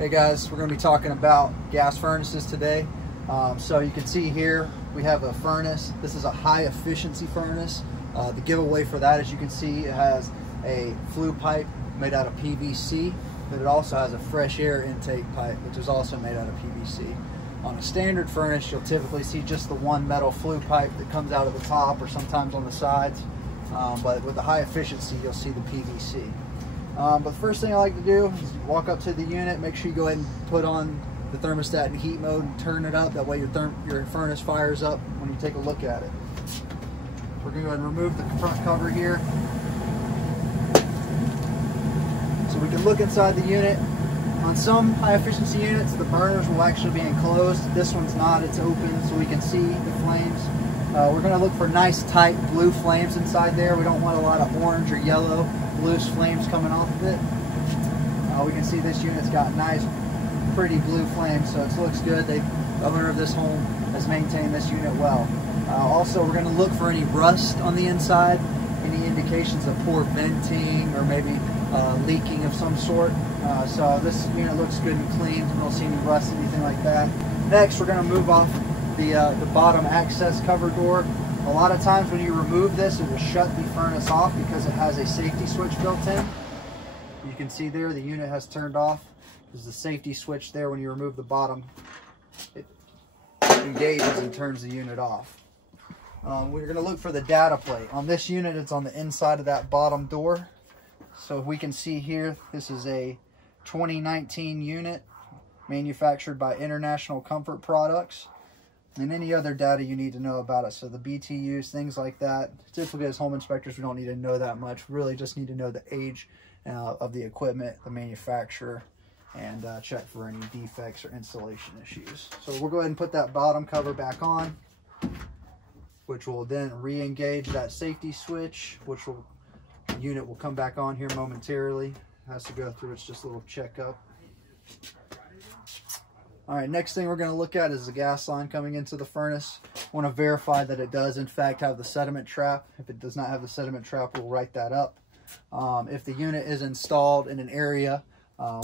Hey guys, we're going to be talking about gas furnaces today. So you can see here we have a furnace. This is a high efficiency furnace. The giveaway for that, as you can see, it has a flue pipe made out of PVC, but it also has a fresh air intake pipe, which is also made out of PVC. On a standard furnace, you'll typically see just the one metal flue pipe that comes out of the top or sometimes on the sides. But with the high efficiency, you'll see the PVC. But the first thing I like to do is walk up to the unit, make sure you go ahead and put on the thermostat in heat mode and turn it up. That way your furnace fires up when you take a look at it. We're going to go ahead and remove the front cover here. So we can look inside the unit. On some high efficiency units, the burners will actually be enclosed. This one's not, it's open so we can see the flames. We're going to look for nice tight blue flames inside there. We don't want a lot of orange or yellow loose flames coming off of it. We can see this unit's got nice pretty blue flames, so it looks good. The owner of this home has maintained this unit well. Also, we're going to look for any rust on the inside, any indications of poor venting or maybe leaking of some sort. So this unit looks good and clean. We don't see any rust, anything like that. Next, we're going to move off the bottom access cover door. A lot of times when you remove this, it will shut the furnace off because it has a safety switch built in. You can see there the unit has turned off. There's the safety switch there. When you remove the bottom, it engages and turns the unit off. We're going to look for the data plate. On this unit, it's on the inside of that bottom door. So if we can see here, this is a 2019 unit manufactured by International Comfort Products. And any other data you need to know about it. So the BTUs, things like that. Typically as home inspectors, we don't need to know that much. We really just need to know the age of the equipment, the manufacturer, and check for any defects or installation issues. So we'll go ahead and put that bottom cover back on, which will then re-engage that safety switch, which will, the unit will come back on here momentarily. It has to go through its just a little checkup. All right, next thing we're going to look at is the gas line coming into the furnace. I want to verify that it does in fact have the sediment trap. If it does not have the sediment trap, we'll write that up. If the unit is installed in an area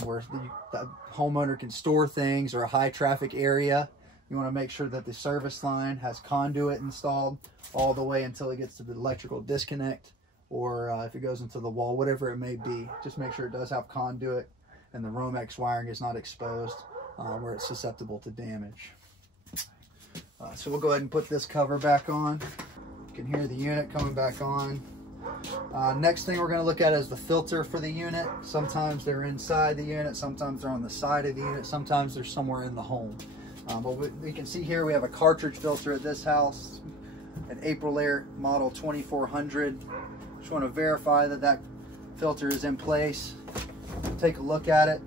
where the homeowner can store things or a high traffic area, you want to make sure that the service line has conduit installed all the way until it gets to the electrical disconnect, or if it goes into the wall, whatever it may be. Just make sure it does have conduit and the Romex wiring is not exposed where it's susceptible to damage. So we'll go ahead and put this cover back on. You can hear the unit coming back on. Next thing we're going to look at is the filter for the unit. Sometimes they're inside the unit, sometimes they're on the side of the unit, sometimes they're somewhere in the home. But we can see here we have a cartridge filter at this house, an Aprilaire model 2400. Just want to verify that that filter is in place. Take a look at it.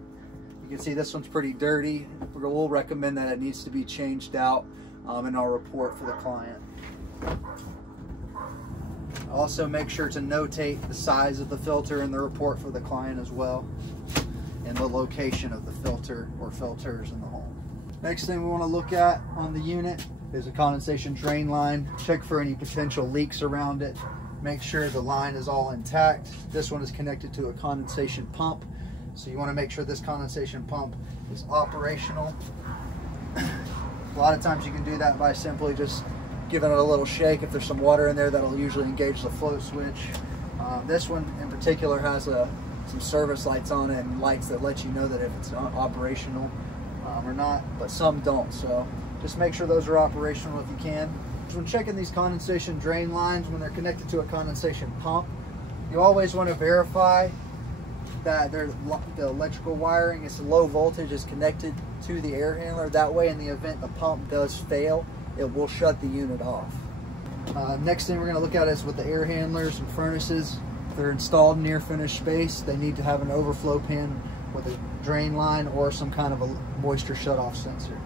You can see this one's pretty dirty. We'll recommend that it needs to be changed out in our report for the client. Also make sure to notate the size of the filter in the report for the client as well, and the location of the filter or filters in the home. Next thing we want to look at on the unit is a condensation drain line. Check for any potential leaks around it. Make sure the line is all intact. This one is connected to a condensation pump. So you want to make sure this condensation pump is operational. A lot of times you can do that by simply just giving it a little shake. If there's some water in there, that'll usually engage the float switch. This one in particular has some service lights on it and lights that let you know that if it's operational or not, but some don't. So just make sure those are operational if you can. So when checking these condensation drain lines, when they're connected to a condensation pump, you always want to verify that the electrical wiring is low voltage, is connected to the air handler. That way, in the event the pump does fail, it will shut the unit off. Next thing we're going to look at is with the air handlers and furnaces. If they're installed near finished space, they need to have an overflow pan with a drain line or some kind of a moisture shutoff sensor.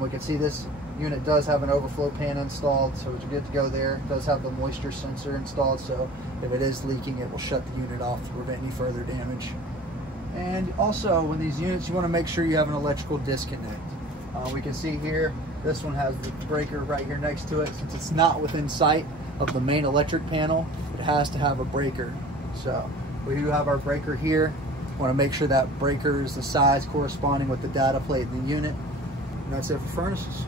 We can see this unit does have an overflow pan installed, so it's good to go there. It does have the moisture sensor installed, so if it is leaking, it will shut the unit off to prevent any further damage. And also, with these units, you want to make sure you have an electrical disconnect. We can see here, this one has the breaker right here next to it. Since it's not within sight of the main electric panel, it has to have a breaker. So we do have our breaker here. Want to make sure that breaker is the size corresponding with the data plate in the unit. And that's it for furnaces.